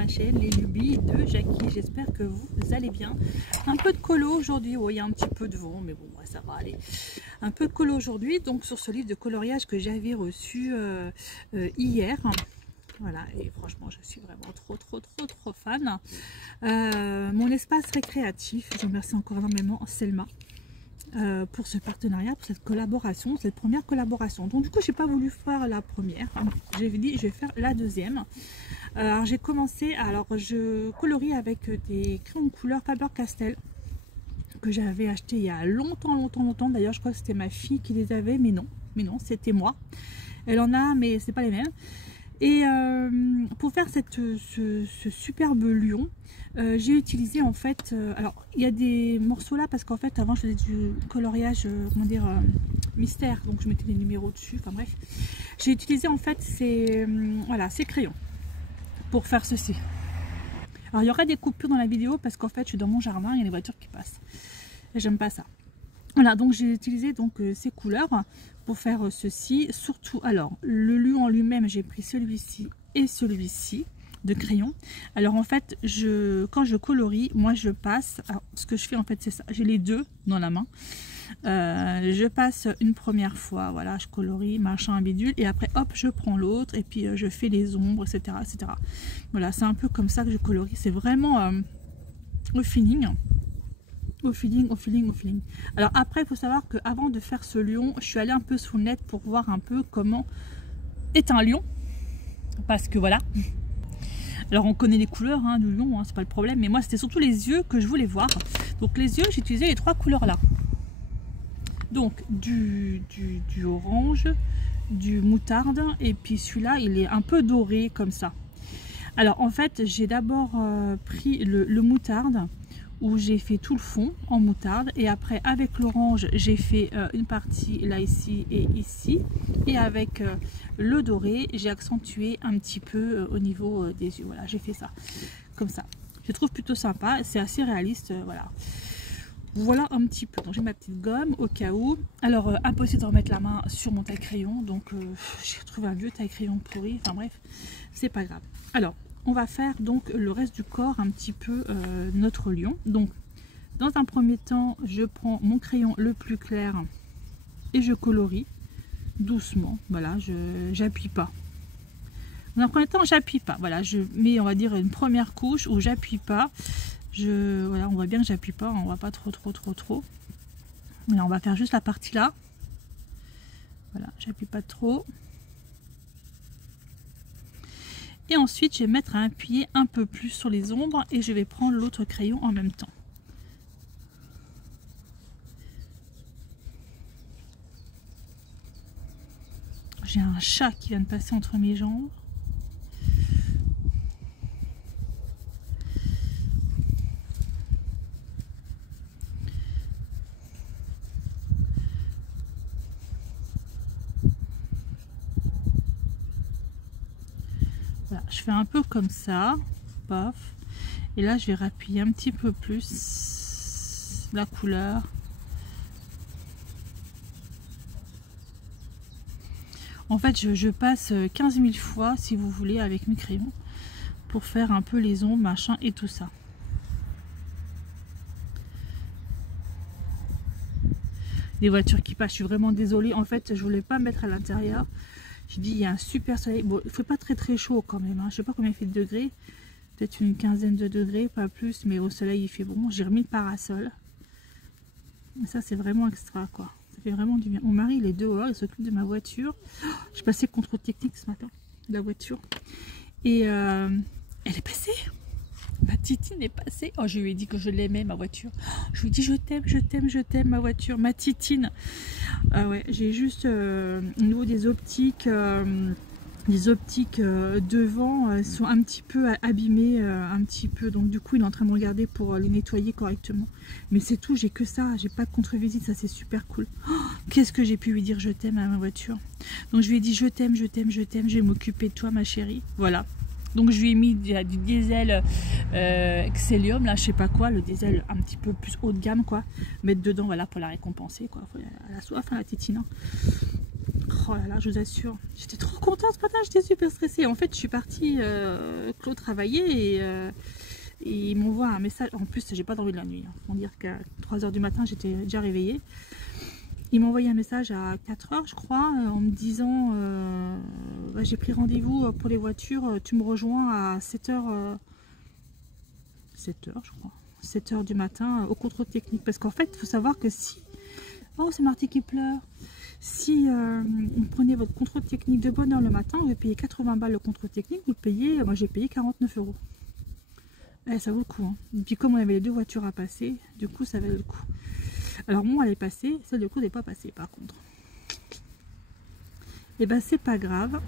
ma chaîne Les Lubies de Jackie. J'espère que vous allez bien. Un peu de colo aujourd'hui, il y a un petit peu de vent, mais bon, ça va aller. Un peu de colo aujourd'hui, donc sur ce livre de coloriage que j'avais reçu hier. Voilà, et franchement, je suis vraiment trop fan. Mon espace récréatif, je remercie encore énormément Selma pour ce partenariat, pour cette collaboration, cette première collaboration. Donc du coup, j'ai pas voulu faire la première. J'ai dit, je vais faire la deuxième. Alors j'ai commencé, alors je colorie avec des crayons de couleur Faber-Castell que j'avais acheté il y a longtemps. D'ailleurs, je crois que c'était ma fille qui les avait, mais non, c'était moi. Elle en a, mais c'est pas les mêmes. Et pour faire ce superbe lion, j'ai utilisé en fait, alors il y a des morceaux là parce qu'en fait avant je faisais du coloriage, comment dire, mystère, donc je mettais des numéros dessus, enfin bref. J'ai utilisé en fait voilà, ces crayons pour faire ceci. Alors il y aura des coupures dans la vidéo parce qu'en fait je suis dans mon jardin, il y a des voitures qui passent et j'aime pas ça. Voilà, donc j'ai utilisé donc ces couleurs pour faire ceci. Surtout, alors le lion en lui-même, j'ai pris celui-ci et celui-ci de crayon. Alors en fait, quand je colorie, moi je passe. Alors, ce que je fais en fait, c'est ça. J'ai les deux dans la main. Je passe une première fois, voilà, je colorie, machin, bidule, et après hop, je prends l'autre et puis je fais les ombres, etc., etc. Voilà, c'est un peu comme ça que je colorie. C'est vraiment au feeling. Au feeling. Alors après, il faut savoir qu'avant de faire ce lion, je suis allée un peu sur le net pour voir un peu comment est un lion. Parce que voilà. Alors on connaît les couleurs hein, du lion, hein, c'est pas le problème. Mais moi, c'était surtout les yeux que je voulais voir. Donc les yeux, j'ai utilisé les trois couleurs là. Donc du orange, du moutarde. Et puis celui-là, il est un peu doré comme ça. Alors en fait, j'ai d'abord pris le moutarde, où j'ai fait tout le fond en moutarde, et après avec l'orange j'ai fait une partie là, ici et ici, et avec le doré j'ai accentué un petit peu au niveau des yeux. Voilà, j'ai fait ça comme ça, je trouve plutôt sympa, c'est assez réaliste. Voilà un petit peu. Donc j'ai ma petite gomme au cas où. Alors impossible de remettre la main sur mon taille-crayon, donc j'ai trouvé un vieux taille-crayon pourri, enfin bref, c'est pas grave. Alors on va faire donc le reste du corps, un petit peu notre lion. Donc dans un premier temps, je prends mon crayon le plus clair et je colorie doucement. Voilà, j'appuie pas. Dans un premier temps, j'appuie pas. Voilà, je mets, on va dire, une première couche où j'appuie pas. Voilà, on voit bien que j'appuie pas, on voit pas trop. Voilà, on va faire juste la partie là. Voilà, j'appuie pas trop. Et ensuite, je vais mettre à appuyer un peu plus sur les ombres et je vais prendre l'autre crayon en même temps. J'ai un chat qui vient de passer entre mes jambes. Voilà, je fais un peu comme ça, paf, et là je vais rappuyer un petit peu plus la couleur. En fait, je passe 15 000 fois, si vous voulez, avec mes crayons, pour faire un peu les ombres, machin, et tout ça. Des voitures qui passent, je suis vraiment désolée. En fait, je voulais pas mettre à l'intérieur. J'ai dit, il y a un super soleil. Bon, il ne fait pas très chaud quand même. Hein. Je sais pas combien il fait de degrés. Peut-être une quinzaine de degrés, pas plus. Mais au soleil, il fait bon. J'ai remis le parasol. Et ça, c'est vraiment extra, quoi. Ça fait vraiment du bien. Mon mari, il est dehors. Il s'occupe de ma voiture. Oh, j'ai passé le contrôle technique ce matin de la voiture. Et elle est passée. Ma Titine est passée. Oh, je lui ai dit que je l'aimais, ma voiture. Oh, je lui ai dit, je t'aime, ma voiture. Ma Titine. Ouais, j'ai juste au niveau des optiques devant sont un petit peu abîmées, un petit peu. Donc du coup, il est en train de me regarder pour les nettoyer correctement. Mais c'est tout, j'ai que ça. J'ai pas de contre-visite, ça c'est super cool. Oh, qu'est-ce que j'ai pu lui dire je t'aime à ma voiture. Donc je lui ai dit je t'aime, je vais m'occuper de toi, ma chérie. Voilà. Donc je lui ai mis du diesel Excellium, là je sais pas quoi, le diesel un petit peu plus haut de gamme quoi, mettre dedans voilà pour la récompenser quoi, elle a soif hein, la Titine. Oh là là, je vous assure, j'étais trop contente ce matin, j'étais super stressée. En fait, je suis partie Claude travailler et il m'envoie un message. En plus, j'ai pas dormi de la nuit. On va dire qu'à 3 h du matin, j'étais déjà réveillée. Il m'a envoyé un message à 4 h, je crois, en me disant bah, j'ai pris rendez-vous pour les voitures, tu me rejoins à 7 h, 7 h, je crois, 7 h du matin au contrôle technique. Parce qu'en fait, il faut savoir que si. Oh, c'est Marty qui pleure. Si vous prenez votre contrôle technique de bonne heure le matin, vous payez 80 balles le contrôle technique, vous payez, moi j'ai payé 49 €. Eh, ça vaut le coup. Hein. Et puis comme on avait les 2 voitures à passer, du coup ça valait le coup. Alors moi elle est passée, celle de coup n'est pas passée par contre. Et ben c'est pas grave.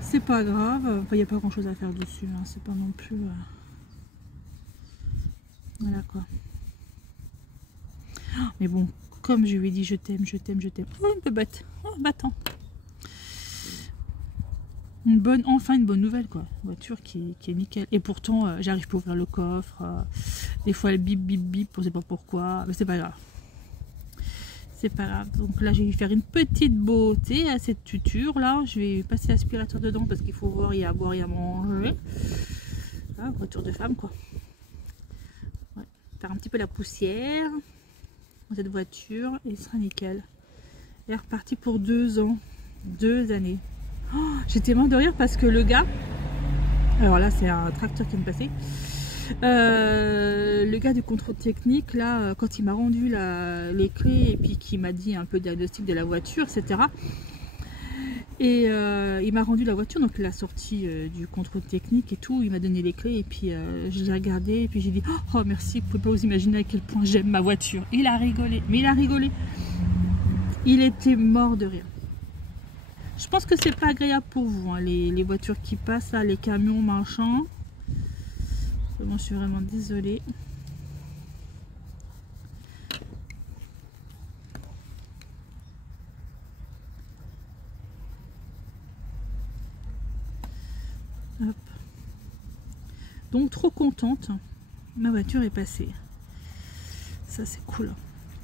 C'est pas grave. Il n'y a pas grand chose à faire dessus. Hein. C'est pas non plus... Voilà quoi. Mais bon, comme je lui ai dit je t'aime, je t'aime, je t'aime. Oh, un peu bête. Oh, battant. Enfin une bonne nouvelle quoi. Voiture qui est nickel. Et pourtant, j'arrive pas à ouvrir le coffre. Des fois elle bip bip bip, on sait pas pourquoi. Mais c'est pas grave. C'est pas grave. Donc là, je vais lui faire une petite beauté à cette tuture là. Je vais passer l'aspirateur dedans parce qu'il faut voir, il y a à boire et à manger. Ah, voiture de femme quoi. Ouais. Faire un petit peu la poussière dans cette voiture et ce sera nickel. Elle est repartie pour 2 ans. 2 années. Oh, j'étais mort de rire parce que le gars, alors là c'est un tracteur qui me passait, le gars du contrôle technique là, quand il m'a rendu les clés et puis qui m'a dit un peu de diagnostic de la voiture, etc. Et il m'a rendu la voiture, donc il a sorti du contrôle technique et tout, il m'a donné les clés et puis je l'ai regardé et puis j'ai dit oh merci, vous pouvez pas vous imaginer à quel point j'aime ma voiture. Et il a rigolé, mais il a rigolé, il était mort de rire. Je pense que c'est pas agréable pour vous, hein, les voitures qui passent, là, les camions, marchands. Moi, je suis vraiment désolée. Hop. Donc, trop contente. Ma voiture est passée. Ça, c'est cool. De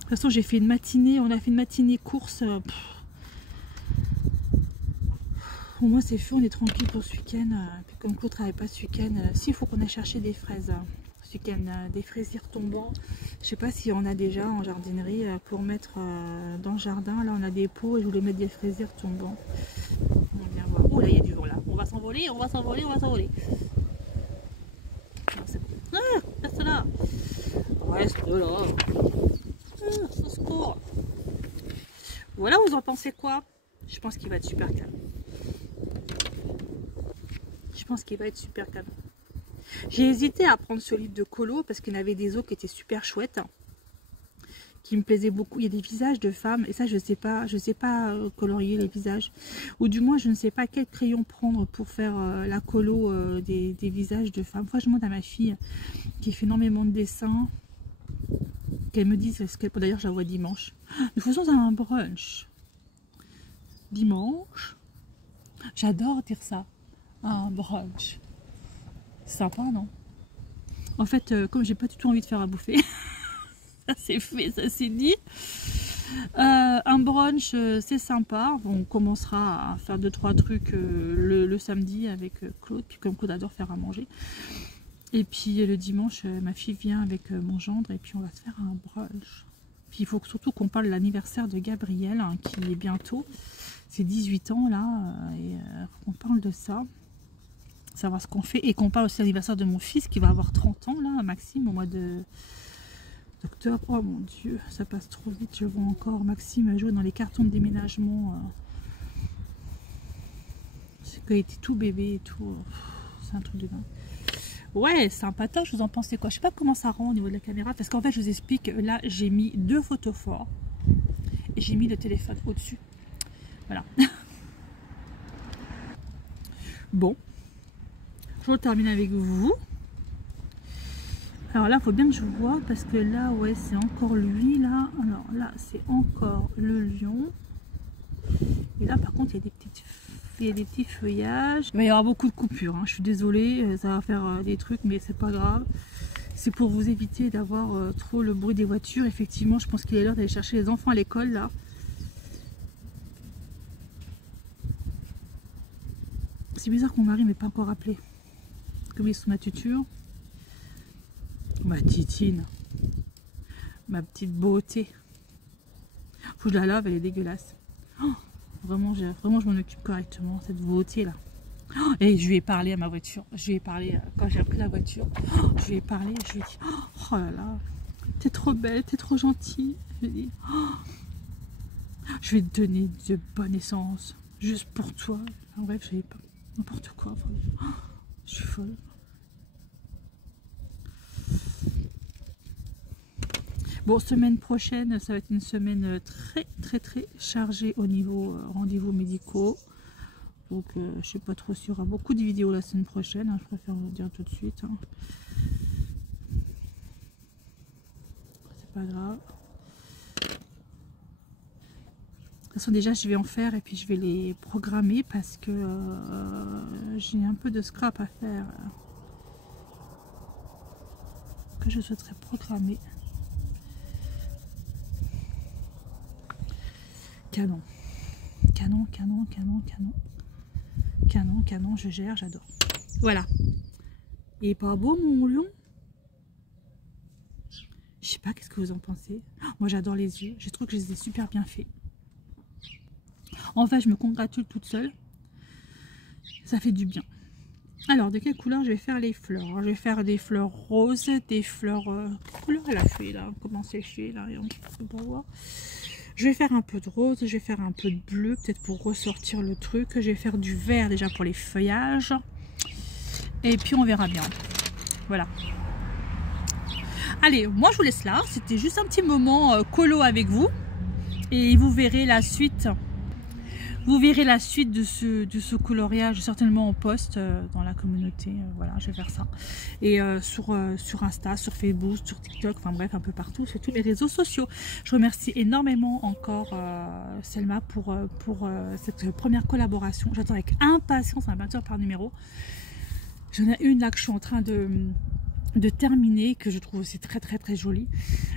toute façon, j'ai fait une matinée. On a fait une matinée course. Pour moi c'est fait, on est tranquille pour ce week-end. Puis comme Claude ne travaille pas ce week-end, s'il faut qu'on aille chercher des fraises ce week-end, des fraisiers tombants. Je sais pas si on a déjà en jardinerie pour mettre dans le jardin. Là on a des pots et je voulais mettre des fraisiers tombants. On va bien voir. Oh là il y a du vent là. On va s'envoler, on va s'envoler, on va s'envoler. C'est bon. Ah, reste là. Reste là. Ah, au secours. Voilà, vous en pensez quoi? Je pense qu'il va être super calme. Je pense qu'il va être super calme. J'ai hésité à prendre ce livre de colo parce qu'il y en avait des autres qui étaient super chouettes, qui me plaisaient beaucoup. Il y a des visages de femmes et ça je sais pas colorier les visages, ou du moins je ne sais pas quel crayon prendre pour faire la colo des visages de femmes. Enfin je demande à ma fille qui fait énormément de dessins qu'elle me dise ce qu'elle peut. D'ailleurs je la vois dimanche. Nous faisons un brunch dimanche. J'adore dire ça. Un brunch. Sympa, non? En fait, comme j'ai pas du tout envie de faire à bouffer, ça c'est fait, ça c'est dit. Un brunch, c'est sympa. On commencera à faire 2-3 trucs le samedi avec Claude, puis comme Claude adore faire à manger. Et puis le dimanche, ma fille vient avec mon gendre et puis on va se faire un brunch. Puis il faut surtout qu'on parle de l'anniversaire de Gabriel, hein, qui est bientôt. C'est 18 ans là, et on parle de ça. Savoir ce qu'on fait, et qu'on parle aussi de l'anniversaire de mon fils qui va avoir 30 ans là, Maxime, au mois d'octobre. Oh mon dieu, ça passe trop vite. Je vois encore Maxime jouer dans les cartons de déménagement. C'est qu'il était tout bébé et tout. C'est un truc de dingue. Ouais, sympatoche, vous en pensez quoi? Je sais pas comment ça rend au niveau de la caméra, parce qu'en fait je vous explique, là j'ai mis 2 photos forts et j'ai mis le téléphone au-dessus. Voilà. Bon. Je termine avec vous. Alors là, il faut bien que je vois parce que là, ouais, c'est encore lui là. Alors là, c'est encore le lion. Et là, par contre, il y a des petits feuillages. Il va y avoir beaucoup de coupures. Hein. Je suis désolée, ça va faire des trucs, mais c'est pas grave. C'est pour vous éviter d'avoir trop le bruit des voitures. Effectivement, je pense qu'il est l'heure d'aller chercher les enfants à l'école là. C'est bizarre que mon mari m'ait pas encore appelé. Comme il est sous ma tuture. Ma titine. Ma petite beauté. Faut que je la lave, elle est dégueulasse. Oh, vraiment, je m'en occupe correctement, cette beauté là. Oh, et je lui ai parlé à ma voiture. Je lui ai parlé quand j'ai pris la voiture. Oh, je lui ai parlé, je lui ai dit oh là là, t'es trop belle, t'es trop gentille. Je lui ai dit oh, je vais te donner de bonne essence juste pour toi. En bref, je savais pas n'importe quoi. Enfin, oh, je suis folle. Bon, semaine prochaine, ça va être une semaine très chargée au niveau rendez-vous médicaux. Donc, je sais pas trop s'il y aura beaucoup de vidéos la semaine prochaine. Hein, je préfère vous le dire tout de suite. Hein. C'est pas grave. De toute façon, déjà, je vais en faire et puis je vais les programmer parce que j'ai un peu de scrap à faire que je souhaiterais programmer. Canon, canon, canon, canon, canon, canon, canon, je gère, j'adore. Voilà. Il est pas beau mon lion? Je sais pas, qu'est-ce que vous en pensez? Moi j'adore les yeux, je trouve que je les ai super bien faits. En fait, je me congratule toute seule. Ça fait du bien. Alors, de quelle couleur je vais faire les fleurs? Alors, je vais faire des fleurs roses, des fleurs... quelle couleur elle a fait là? Comment c'est fait là? On peut pas voir. Je vais faire un peu de rose, je vais faire un peu de bleu, peut-être pour ressortir le truc. Je vais faire du vert déjà pour les feuillages. Et puis on verra bien. Voilà. Allez, moi je vous laisse là. C'était juste un petit moment colo avec vous. Et vous verrez la suite. Vous verrez la suite de ce coloriage certainement en post dans la communauté. Voilà, je vais faire ça. Et sur Insta, sur Facebook, sur TikTok, enfin bref, un peu partout, sur tous les réseaux sociaux. Je remercie énormément encore Selma pour cette première collaboration. J'attends avec impatience un peinture par numéro. J'en ai une là que je suis en train de terminer, que je trouve aussi très jolie.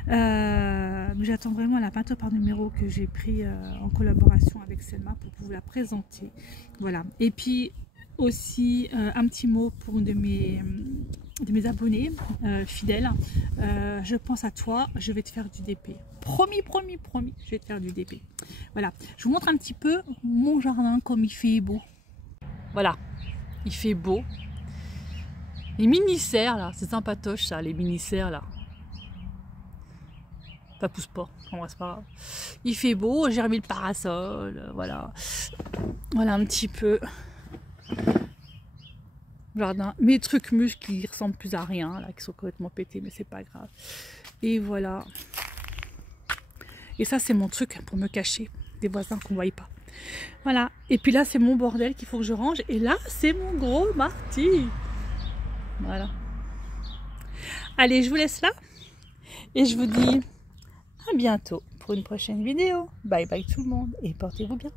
Mais j'attends vraiment la peinture par numéro que j'ai pris en collaboration avec Selma pour vous la présenter. Voilà. Et puis aussi un petit mot pour une de mes abonnés fidèles. Je pense à toi, je vais te faire du DP. Promis, je vais te faire du DP. Voilà. Je vous montre un petit peu mon jardin comme il fait beau. Voilà. Il fait beau. Les mini-serres là, c'est sympatoche ça, les mini-serres là. Ça pousse pas, en vrai c'est pas grave. Il fait beau, j'ai remis le parasol, voilà. Voilà un petit peu. Jardin. Mes trucs muscles qui ressemblent plus à rien, là, qui sont complètement pétés, mais c'est pas grave. Et voilà. Et ça c'est mon truc pour me cacher des voisins qu'on ne voit pas. Voilà. Et puis là c'est mon bordel qu'il faut que je range. Et là c'est mon gros marty. Voilà. Allez, je vous laisse là. Et je vous dis à bientôt pour une prochaine vidéo. Bye bye tout le monde et portez-vous bien.